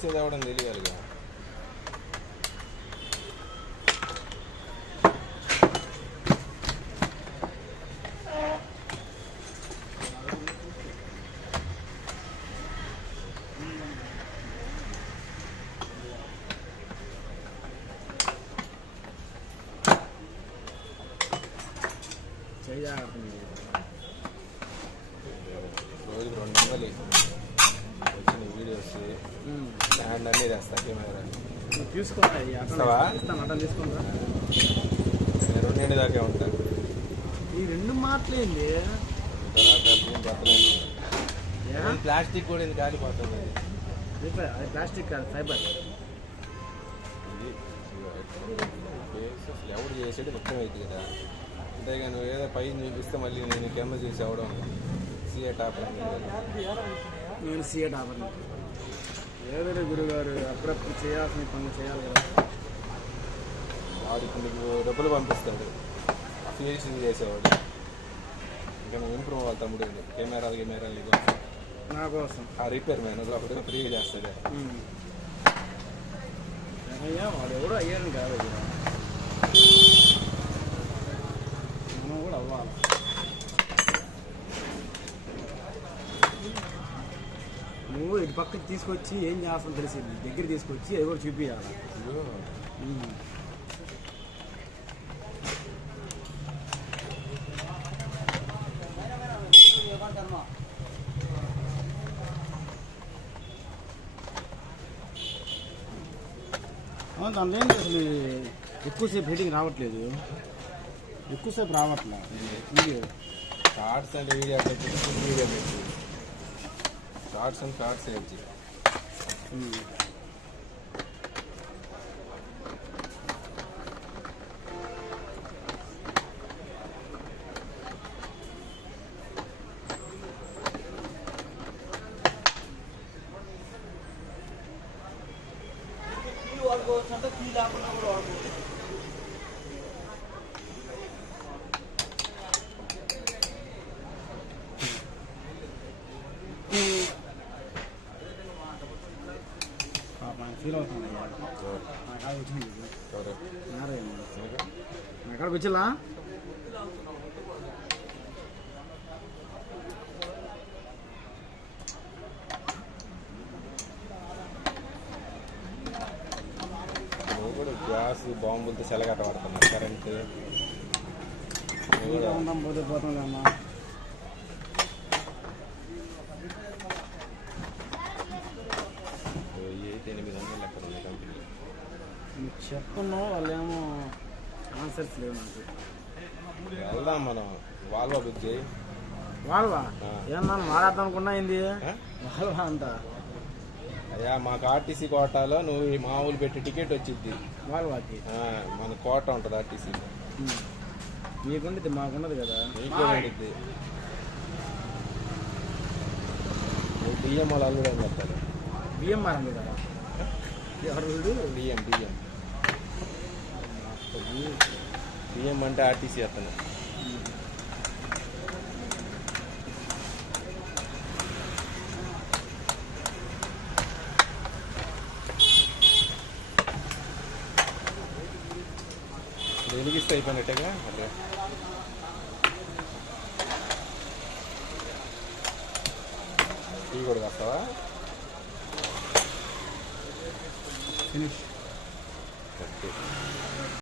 చేసేది అవడం తెలియాలిగా. రోజుకి 200 వచ్చిన వీడియోస్ స్టాండ్ అన్నీ తెస్తా కెమెరా తీసుకోవా. నేను 2 దాకా ఉంటాను. ఈ 2 మాటలేంది ప్లాస్టిక్ కూడా ఇది కాలిపోతుంది. అది ప్లాస్టిక్ కాదు, ఫైబర్. ఎవడు చేసేది మొత్తం అవుతుంది కదా. అంతేగా నువ్వు ఏదో పై చూపిస్తే మళ్ళీ నేను కెమెరా చేసి అవడం సీఏ టాపర్. నేను సీఏ టాపర్. ఏదైనా గురుగారు అప్పుడప్పుడు చేయాల్సిన పనులు చేయాలి కదా. వాడు ఇప్పుడు నీకు డబ్బులు పంపిస్తాడు ఫినిషింగ్ చేసేవాడు. ఇంకా నువ్వు ఇంప్రూవ్ అవ్వాలి తమ్ముడు. కెమెరాలు నీకు నా కోసం ఆ రిపేర్ మ్యాన్ అప్పుడు ఫ్రీగా చేస్తాడు. వాడు ఎవడో అయ్యాను కాదు, మనం కూడా అవ్వాలి. నువ్వు ఇటు పక్కకి తీసుకొచ్చి ఏం చేస్తాను తెలిసింది, దగ్గర తీసుకొచ్చి అది కూడా చూపించాలి. దానిలో ఏంటి అసలు ఎక్కువసేపు హీటింగ్ రావట్లేదు, ఎక్కువసేపు రావట్లే వీడియో. షార్ట్స్ అంటే వీడియో వీడియో పెట్టి షార్ట్స్ అండ్ షార్ట్స్ వేసి ఫీల్ అవుతుంది. ఎక్కడికి వచ్చిలా నువ్వు కూడా గ్యాస్ బాంబులతో సెలగట్ట పడుతున్నావు. కరెంటు ఉంటాం పోతే పోతాం కమ్మా. చెప్తున్నావు వాళ్ళేమో ఆన్సర్స్ లేవు నాకు. వెళ్దాం మనం వాల్వా బుక్ చేయి. వాల్వా ఏమన్నా మాట్లాడతాం అనుకున్నా ఏంది వాల్వా అంట. అయ్యా మాకు ఆర్టీసీ కోటాలో నువ్వు మామూలు పెట్టి టికెట్ వచ్చింది వాల్వాకి. మన కోట ఉంటుంది ఆర్టీసీ. మీకుండదు మాకున్నది కదా. నీకు ఉండిద్ది. నువ్వు డిఎం వాళ్ళు అల్లుడు అని చెప్తారు. బిఎంఆర్ అండి కదా. ఎవరు డిఎం డిఎం అంటే ఆర్టీసీ అతను. వెలిగిస్తే అయిపోయినట్టుగా. అదే టీ కూడా వస్తావా? ఫినిష్. ఓకే.